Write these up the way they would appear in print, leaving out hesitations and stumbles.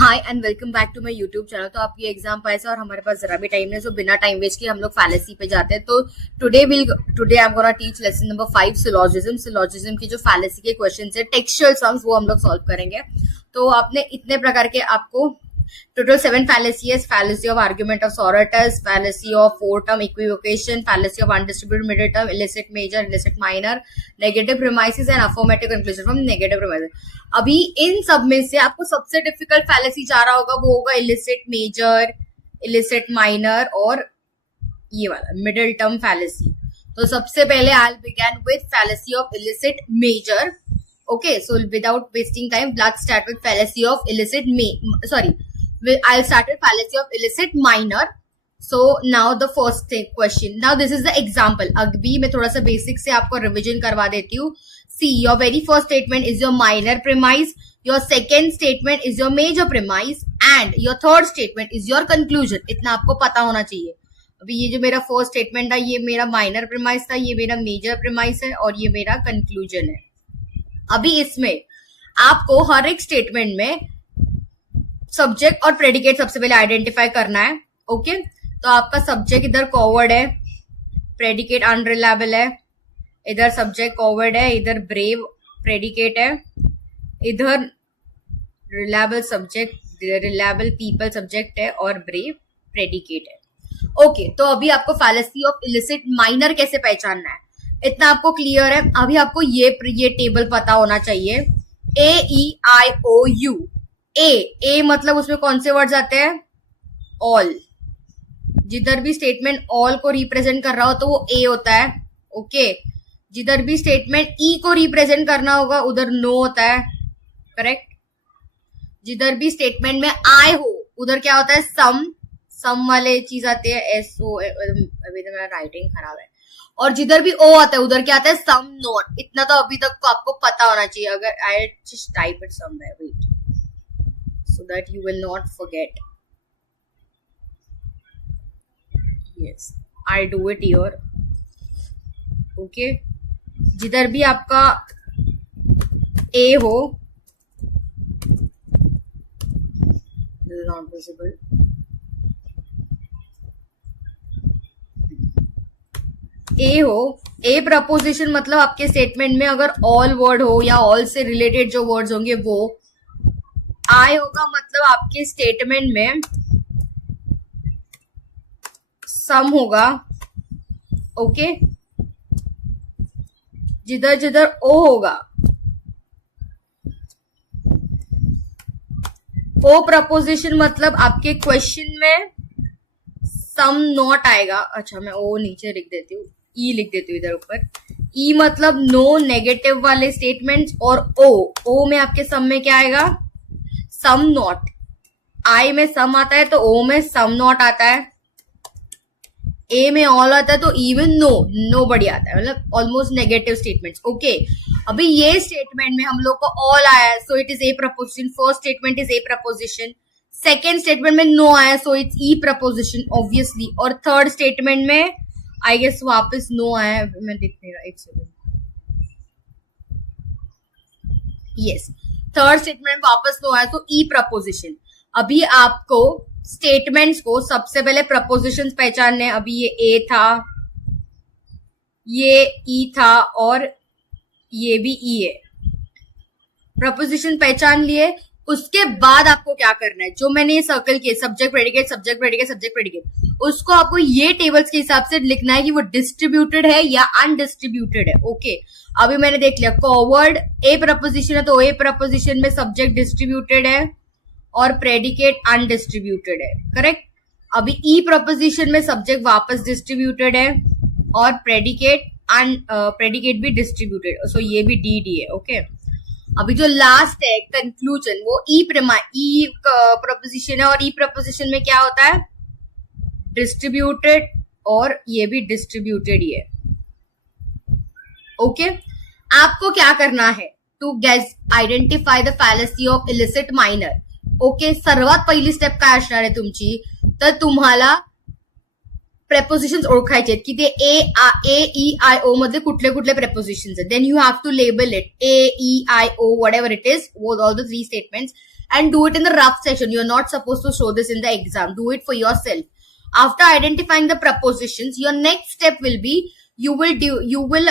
Hi and welcome back to my YouTube channel. तो आपकी exam पास है और हमारे पास जरा भी टाइम नहीं, सो बिना टाइम वेस्ट किए हम लोग फैलेसी पे जाते हैं। तो today I am gonna teach lesson number 5 syllogism की जो फैलेसी के क्वेश्चंस है, टेक्सचुअल सम्स, वो हम लोग सॉल्व करेंगे। तो आपने इतने प्रकार के आपको total 7 fallacies: fallacy of argument of Socrates, fallacy of four-term equivocation, fallacy of undistributed middle term, illicit major, illicit minor, negative premises and affirmative conclusion from negative premises। अभी इन सब में से आपको सबसे डिफिकल्ट फैलेसी जा रहा होगा, वो होगा इलिसिट मेजर, इलिसिट माइनर और ये वाला मिडिल टर्म फैलेसी। तो सबसे पहले I begin with fallacy of illicit major. Okay, so without wasting time, let's start with fallacy of illicit I'll start with fallacy of illicit minor. So now the first question. Now this is the example. अभी मैं थोड़ा सा basic से आपको revision करवा देती हूँ। See, your very first statement is your minor premise. Your second statement is your major premise, and your third statement is your conclusion. इतना आपको पता होना चाहिए। अभी ये जो मेरा फर्स्ट स्टेटमेंट है, ये मेरा माइनर प्रेमाइस था, ये मेरा मेजर प्रेमाइस है और ये मेरा कंक्लूजन है। अभी इसमें आपको हर एक स्टेटमेंट में सब्जेक्ट और प्रेडिकेट सबसे पहले आइडेंटिफाई करना है। ओके, तो आपका सब्जेक्ट इधर कॉवर्ड है, प्रेडिकेट अनरिलायबल है, इधर सब्जेक्ट कॉवर्ड है, इधर ब्रेव प्रेडिकेट है, इधर reliable subject, reliable people subject है और ब्रेव प्रेडिकेट है। ओके, तो अभी आपको फैलेसी ऑफ इलिसिट माइनर कैसे पहचानना है, इतना आपको क्लियर है। अभी आपको ये टेबल पता होना चाहिए। AEIOU, ए मतलब उसमें कौन से वर्ड्स आते हैं? ऑल। जिधर भी स्टेटमेंट ऑल को रिप्रेजेंट कर रहा हो तो वो ए होता है। ओके, जिधर भी स्टेटमेंट ई को रिप्रेजेंट करना होगा उधर नो होता है। करेक्ट। जिधर भी स्टेटमेंट में आई हो उधर क्या होता है? सम वाले चीज आते हैं, SO। अभी तो मेरा राइटिंग खराब है। और जिधर भी ओ आता है उधर क्या आता है? Some not. इतना तो अभी तक आपको पता होना चाहिए। अगर I just type it somewhere, wait, so that you will not forget. Yes, I do it here. Okay, जिधर भी आपका A हो, this is not visible. A हो, A प्रपोजिशन मतलब आपके स्टेटमेंट में अगर ऑल वर्ड हो या ऑल से रिलेटेड जो वर्ड्स होंगे वो। आई होगा मतलब आपके स्टेटमेंट में सम होगा। ओके, जिधर जिधर ओ होगा, ओ प्रपोजिशन मतलब आपके क्वेश्चन में सम नॉट आएगा। अच्छा, मैं ओ नीचे लिख देती हूँ, ई लिख देती हूँ इधर ऊपर। ई मतलब नो नेगेटिव वाले स्टेटमेंट्स, और ओ में आपके सम में क्या आएगा? Some not. आई में सम आता है तो ओ में सम नॉट आता है। ए में ऑल आता है तो ई में नो बड़ी आता है, मतलब ऑलमोस्ट नेगेटिव स्टेटमेंट्स। ओके, अभी ये स्टेटमेंट में हम लोग को ऑल आया है, so it is a preposition. First statement is a preposition. Second statement में नो आया, so it's E preposition obviously. और थर्ड स्टेटमेंट में आई गेस वापस नो आया, मैं देख नहीं रहा, एक सेकेंड। यस, थर्ड स्टेटमेंट वापस नो आया तो ई प्रपोजिशन। अभी आपको स्टेटमेंट्स को सबसे पहले प्रपोजिशंस पहचानने। अभी ये ए था, ये ई था और ये भी ई है। प्रपोजिशन पहचान लिए, उसके बाद आपको क्या करना है? जो मैंने ये सर्कल किए, subject predicate subject predicate subject predicate, उसको आपको ये टेबल्स के हिसाब से लिखना है कि वो डिस्ट्रीब्यूटेड है या अनडिस्ट्रीब्यूटेड है। ओके, अभी मैंने देख लिया, फॉरवर्ड ए प्रपोजिशन है तो ए प्रपोजिशन में सब्जेक्ट डिस्ट्रीब्यूटेड है और प्रेडिकेट अनडिस्ट्रीब्यूटेड है। करेक्ट। अभी ई प्रपोजिशन में सब्जेक्ट वापस डिस्ट्रीब्यूटेड है और प्रेडिकेट भी डिस्ट्रीब्यूटेड, सो ये भी डी है। ओके, अभी जो लास्ट है कंक्लूजन, वो ई प्रपोजिशन है और ई प्रपोजिशन में क्या होता है? डिस्ट्रीब्यूटेड, और ये भी डिस्ट्रीब्यूटेड ही है। ओके, आपको क्या करना है? To guess identify the fallacy of illicit minor. Okay, सर्वात पहिली स्टेप काय असणार आहे तुमची? तर तुम्हाला प्रेपोजिशन्स ओळखायचे आहेत की ते AEIO मध्ये कुठले कुठले प्रेपोजिशन्स आहेत. Then you have to label it AEIO, whatever it is, all the three statements. and do it in the rough session. You're not supposed to show this in the exam. Do it for yourself. After identifying the prepositions, your next step will be you will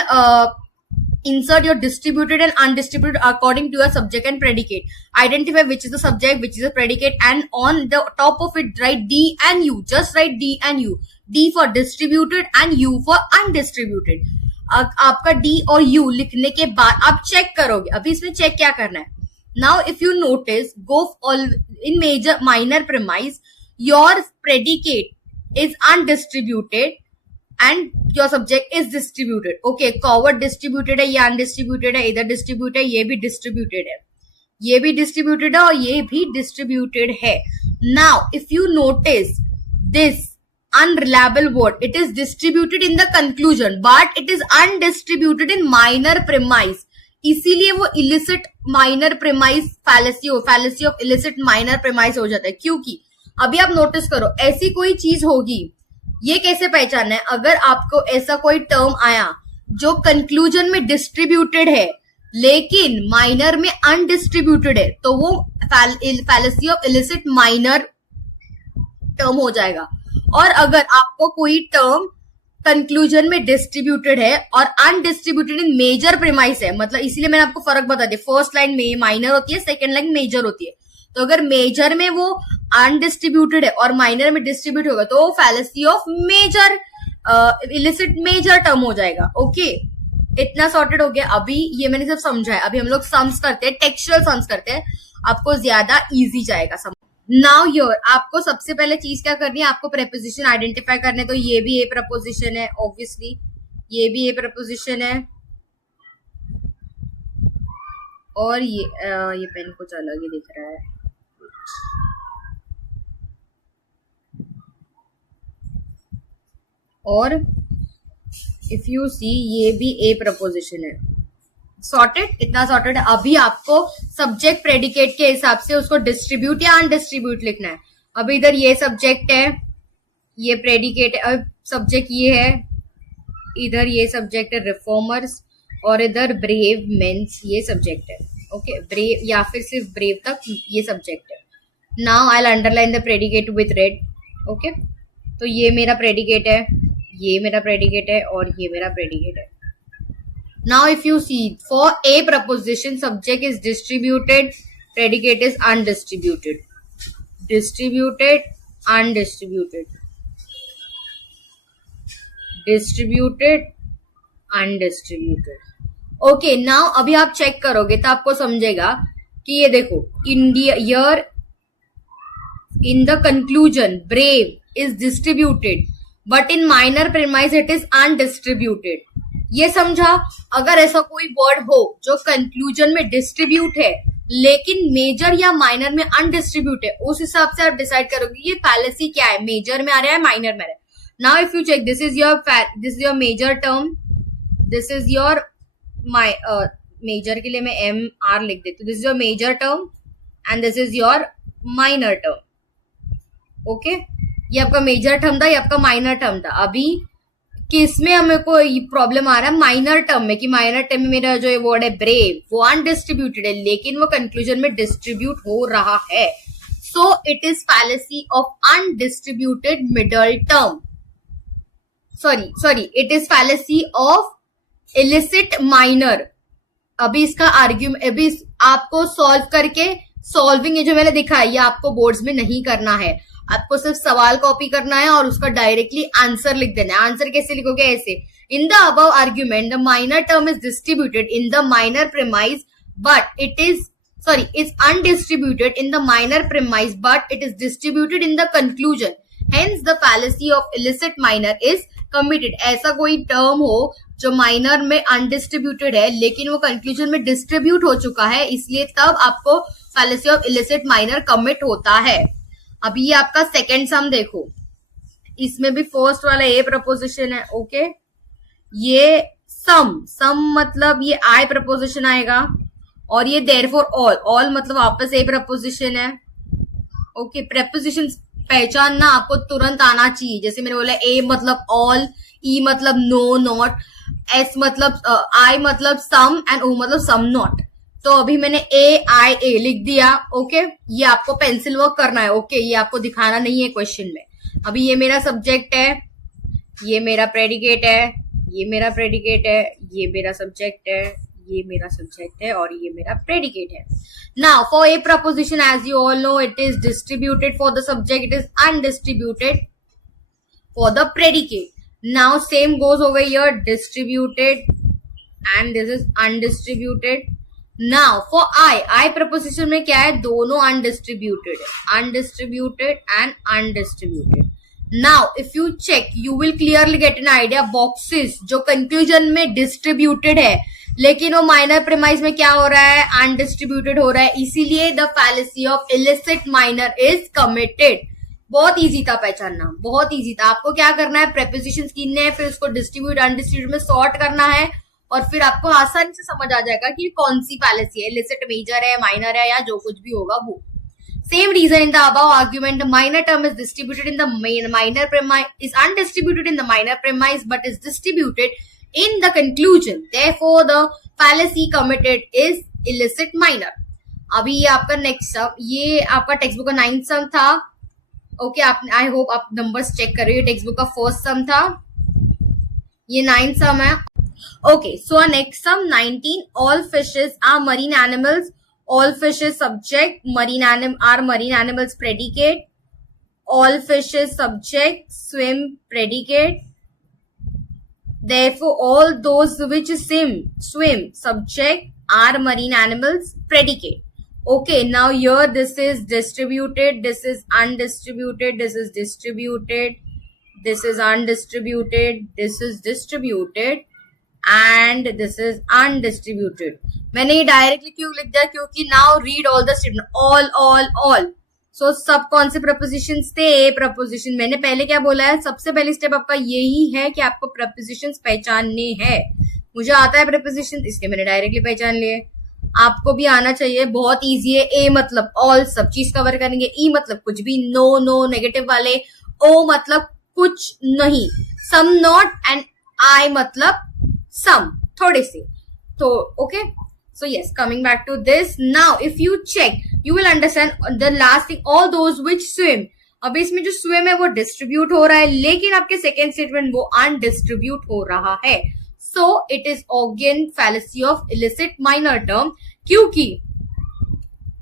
insert your distributed and undistributed according to your subject and predicate. Identify which is the subject, which is the predicate, and on the top of it write D and U. Just write D and U. D for distributed and U for undistributed. आपका D और U लिखने के बाद आप check करोगे. अभी इसमें check क्या करना है? Now if you notice, go all in major minor premise, your predicate is undistributed and your subject is distributed. Okay, coward distributed है, ये undistributed है, इधर distributed है, ये भी distributed है, ये भी distributed है और ये भी distributed है. Now if you notice this unreliable word, it is distributed in the conclusion but it is undistributed in minor premise. इसीलिए वो illicit minor premise fallacy of illicit minor premise हो जाता है. क्योंकि अभी आप नोटिस करो, ऐसी कोई चीज होगी, ये कैसे पहचानना है? अगर आपको ऐसा कोई टर्म आया जो कंक्लूजन में डिस्ट्रीब्यूटेड है लेकिन माइनर में अनडिस्ट्रीब्यूटेड है, तो वो fallacy of illicit minor term हो जाएगा. और अगर आपको कोई टर्म कंक्लूजन में डिस्ट्रीब्यूटेड है और अनडिस्ट्रीब्यूटेड इन मेजर प्रीमाइस है, मतलब इसीलिए मैंने आपको फर्क बता दिया, फर्स्ट लाइन में माइनर होती है, सेकेंड लाइन मेजर होती है. तो अगर मेजर में वो अनडिस्ट्रीब्यूटेड है और माइनर में डिस्ट्रीब्यूट होगा तो वो fallacy of major illicit major term हो जाएगा. ओके, इतना सॉर्टेड हो गया. अभी ये मैंने सब समझा है. अभी हम लोग सम्स करते हैं, टेक्सचुअल सम्स करते हैं, आपको ज्यादा इजी जाएगा समझ. नाउ योर आपको सबसे पहले चीज क्या करनी है? आपको प्रेपोजिशन आइडेंटिफाई करने. तो ये भी ए प्रपोजिशन है, ऑब्वियसली ये भी ए प्रपोजिशन है, और ये पेन कुछ अलग ही दिख रहा है. और इफ यू सी ये भी ए प्रपोजिशन है. सॉर्टेड, इतना सॉर्टेड है. अभी आपको सब्जेक्ट प्रेडिकेट के हिसाब से उसको डिस्ट्रीब्यूट या अनडिस्ट्रीब्यूट लिखना है. अभी इधर ये सब्जेक्ट है, ये प्रेडिकेट है, अब सब्जेक्ट ये है, इधर ये सब्जेक्ट है रिफॉर्मर्स, और इधर ब्रेव मेंस ये सब्जेक्ट है. ओके, ब्रेव या फिर सिर्फ ब्रेव तक ये सब्जेक्ट है. Now I will underline the predicate with red. Okay, तो ये मेरा प्रेडिकेट है, ये मेरा प्रेडिकेट है और ये मेरा प्रेडिकेट है. Now if you see, for a preposition subject is distributed, predicate is undistributed. Distributed, undistributed. Distributed, undistributed. Okay, now अभी आप चेक करोगे तो आपको समझेगा कि ये देखो, India here in the conclusion brave is distributed but in minor premise it is undistributed. ये समझा? अगर ऐसा कोई वर्ड हो जो कंक्लूजन में डिस्ट्रीब्यूट है लेकिन मेजर या माइनर में अनडिस्ट्रीब्यूट है, उस हिसाब से आप डिसाइड करोगे ये फैलेसी क्या है, मेजर में आ रहा है माइनर में आ रहा है. Now if you check, this is your major term, this is your major के लिए मैं एम आर लिख देती हूँ. This is your major term and this is your minor term. Okay, ये आपका मेजर टर्म था, ये आपका माइनर टर्म था. अभी किसमें हमें को प्रॉब्लम आ रहा है? माइनर टर्म में. कि माइनर टर्म में मेरा जो वर्ड है ब्रेव वो अनडिस्ट्रीब्यूटेड है लेकिन वो कंक्लूजन में डिस्ट्रीब्यूट हो रहा है. So it is fallacy of undistributed middle term. Sorry it is fallacy of illicit minor. अभी इसका आर्ग्यूमेंट अभी आपको सॉल्व करके, सॉल्विंग ये जो मैंने दिखाया ये आपको बोर्ड्स में नहीं करना है. आपको सिर्फ सवाल कॉपी करना है और उसका डायरेक्टली आंसर लिख देना है. आंसर कैसे लिखोगे? ऐसे, इन the above argument the minor term is distributed in the minor premise but it is undistributed in the minor premise but it is distributed in the conclusion. Hence the fallacy of illicit minor is committed. ऐसा कोई term हो जो minor में undistributed है लेकिन वो conclusion में distribute हो चुका है, इसलिए तब आपको fallacy of illicit minor commit होता है. अभी ये आपका सेकेंड सम देखो, इसमें भी फर्स्ट वाला ए प्रपोजिशन है. ओके, ये सम मतलब ये आई प्रपोजिशन आएगा और ये देयरफॉर ऑल मतलब वापस ए प्रपोजिशन है. ओके, प्रपोजिशन पहचानना आपको तुरंत आना चाहिए. जैसे मैंने बोला ए मतलब ऑल, ई मतलब नो नॉट, एस मतलब आई मतलब सम एंड ओ मतलब सम नॉट. तो अभी मैंने AIA लिख दिया। ओके, ये आपको पेंसिल वर्क करना है। ओके, ये आपको दिखाना नहीं है क्वेश्चन में। अभी ये मेरा सब्जेक्ट है, ये मेरा प्रेडिकेट है, ये मेरा प्रेडिकेट है, ये मेरा सब्जेक्ट है, ये मेरा सब्जेक्ट है और ये मेरा प्रेडिकेट है। Now for a proposition, as you all know, it is distributed for the subject, it is undistributed for the predicate. Now same goes over here, distributed and this is undistributed. Now for I preposition में क्या है, दोनों undistributed है, undistributed and undistributed. Now if you check you will clearly get an idea, boxes जो conclusion में distributed है लेकिन वो minor premise में क्या हो रहा है, undistributed हो रहा है, इसीलिए the fallacy of illicit minor is committed. बहुत इजी था पहचानना, बहुत इजी था। आपको क्या करना है, प्रेपोजिशन गिनने हैं, फिर उसको डिस्ट्रीब्यूट अनडिस्ट्रीब्यूट में सॉर्ट करना है और फिर आपको आसानी से समझ आ जाएगा कि कौन सी फैलेसी है, इलिसिट मेजर है, माइनर है या जो कुछ भी होगा वो। Same reason in the above argument, minor term is distributed in the minor premise, is undistributed in the minor premise but is distributed in the conclusion, therefore the fallacy committed is illicit minor. अभी ये आपका next sum, ये आपका text book का 9th सम था। Okay, आप I hope आप numbers check कर रहे हो। टेक्स्ट बुक का 1st सम था, ये 9th सम है। Okay, so next sum 19, all fishes are marine animals, all fishes subject, marine animals predicate, all fishes subject, swim predicate, therefore all those which swim subject are marine animals predicate. Okay, now here this is distributed, this is undistributed, this is distributed, this is undistributed, this is distributed and this is undistributed. मैंने ये directly क्यों लिख दिया, क्योंकि now read all the statement, all. So सब कौन से propositions थे, ए प्रपोजिशन। मैंने पहले क्या बोला है, सबसे पहली स्टेप आपका यही है कि आपको प्रपोजिशंस पहचानने हैं। मुझे आता है प्रपोजिशन, इसलिए मैंने डायरेक्टली पहचान लिए। आपको भी आना चाहिए, बहुत इजी है। ए मतलब ऑल, सब चीज कवर करेंगे। ई मतलब कुछ भी, नो नेगेटिव वाले। ओ मतलब कुछ नहीं, सम नॉट, एंड आई मतलब सम, थोड़े से। तो okay, so yes, coming back to this, now if you check you will understand the last thing, all those which swim। अब इसमें जो swim है वो डिस्ट्रीब्यूट हो रहा है, लेकिन आपके सेकेंड स्टेटमेंट वो अनडिस्ट्रीब्यूट हो रहा है। so it is again fallacy of illicit minor term, क्योंकि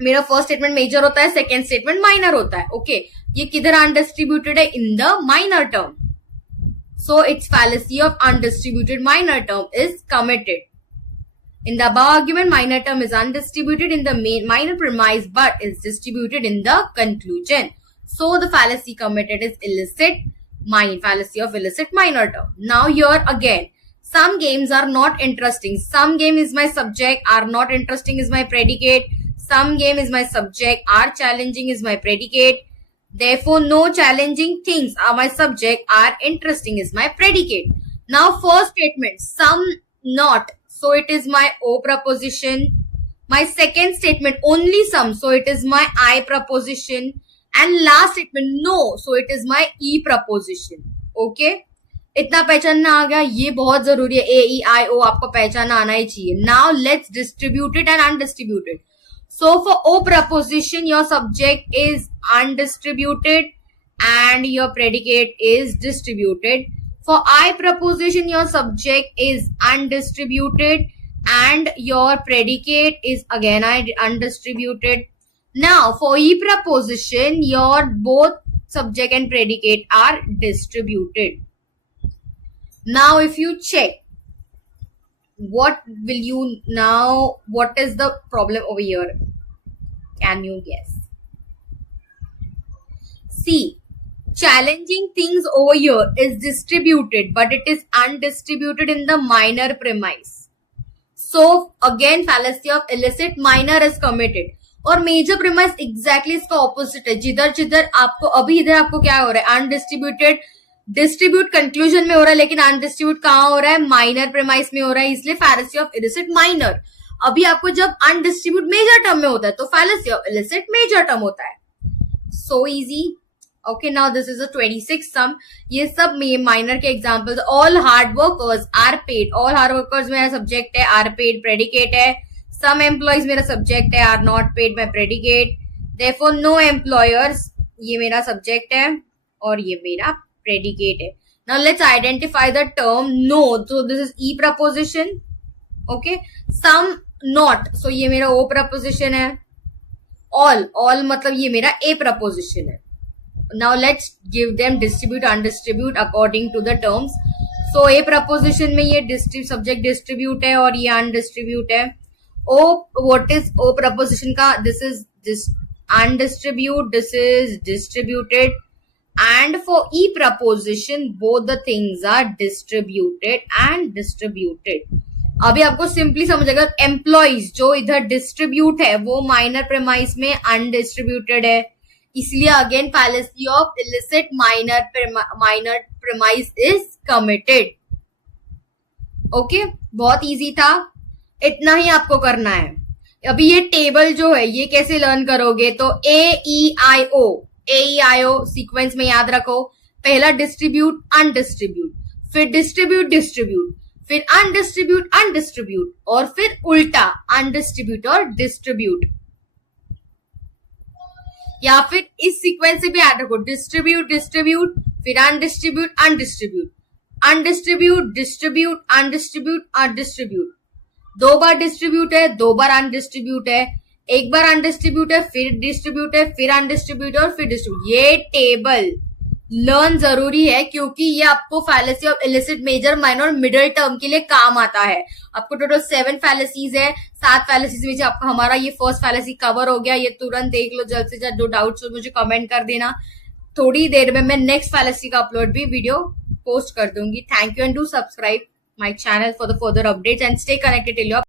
मेरा फर्स्ट स्टेटमेंट मेजर होता है, सेकेंड स्टेटमेंट माइनर होता है। ओके, ये किधर अनडिस्ट्रीब्यूटेड है, इन the minor term. so its fallacy of undistributed minor term is committed. In the above argument, minor term is undistributed in the minor premise but is distributed in the conclusion. So the fallacy committed is illicit fallacy of illicit minor term. Now here again, some games are not interesting. Some game is my subject, are not interesting is my predicate. Some game is my subject, are challenging is my predicate. Therefore, no challenging things are my subject, are interesting is my predicate. Now first statement, some not, so it is my O preposition. My second statement, only some, so it is my I preposition. And last statement, no, so it is my E preposition. Okay, इतना पहचानना आ गया, ये बहुत जरूरी है। A, E, I, O आपको पहचानना आना ही चाहिए। Now let's distribute it and undistribute it. So for O preposition, your subject is undistributed and your predicate is distributed. For I preposition, your subject is undistributed and your predicate is again undistributed. Now for E preposition, your both subject and predicate are distributed. Now if you check, what is the problem over here? Can you guess? See, challenging things over here is distributed, but it is undistributed in the minor premise. So again, fallacy of illicit minor is committed. और major premise exactly इसका opposite है। जिधर आपको अभी इधर आपको क्या हो रहा है, अनडिस्ट्रीब्यूटेड, डिस्ट्रीब्यूट कंक्लूजन में हो रहा है, लेकिन अनडिस्ट्रीब्यूट कहाँ हो रहा है, माइनर प्रीमाइस में हो रहा है, इसलिए फैलेसी ऑफ इलिसिट माइनर। अभी आपको जब अनडिस्ट्रीब्यूट मेजर टर्म में होता है तो fallacy of illicit major term होता है। So easy. Okay, now this is a 26th sum. ये सब माइनर के examples. All hard workers are paid, all hard workers में सब्जेक्ट है, आर पेड प्रेडिकेट है, सम एम्प्लॉयज मेरा सब्जेक्ट है, are not paid my predicate, therefore no employers, ये मेरा सब्जेक्ट है और ये मेरा प्रेडिकेट है. Now let's identify the term no. So this is E proposition. Okay, some not, so ये मेरा ओ प्रपोजिशन है. ऑल मतलब ये मेरा ए प्रपोजिशन है. Now let's give them distribute undistribute according to the terms. So a preposition में ये subject distribute है और ये अनडिस्ट्रीब्यूट है. O, what is O preposition का? This is undistribute, this is distributed, and for E preposition both the things are distributed and distributed. अभी आपको simply समझेगा, एम्प्लॉइज जो इधर डिस्ट्रीब्यूट है वो माइनर प्रेमाइस में अनडिस्ट्रीब्यूटेड है, इसलिए again fallacy of illicit minor premise is committed. Okay, बहुत इजी था, इतना ही आपको करना है. अभी ये टेबल जो है ये कैसे लर्न करोगे? तो AEIO सीक्वेंस में याद रखो. पहला डिस्ट्रीब्यूट अनडिस्ट्रीब्यूट, फिर डिस्ट्रीब्यूट, फिर अनडिस्ट्रीब्यूट और फिर उल्टा अनडिस्ट्रीब्यूट और डिस्ट्रीब्यूट. या फिर इस सीक्वेंस से भी याद रखो, डिस्ट्रीब्यूट फिर अनडिस्ट्रीब्यूट, अनडिस्ट्रीब्यूट. 2 बार डिस्ट्रीब्यूट है, 2 बार अनडिस्ट्रीब्यूट है, 1 बार अनडिस्ट्रीब्यूट है, फिर डिस्ट्रीब्यूट है, फिर अनडिस्ट्रीब्यूट और फिर डिस्ट्रीब्यूट. ये टेबल लर्न जरूरी है क्योंकि ये आपको fallacy of illicit major, minor और मिडिल टर्म के लिए काम आता है. आपको टोटल 7 फैलेसीज है. 7 फैलेसीज में आपका हमारा ये फर्स्ट फैलेसी कवर हो गया. ये तुरंत देख लो, जल्द से जल्द. जो डाउट्स हो मुझे कमेंट कर देना. थोड़ी देर में मैं नेक्स्ट फैलेसी का अपलोड भी वीडियो पोस्ट कर दूंगी. Thank you and do subscribe my channel for the further updates and stay connected till your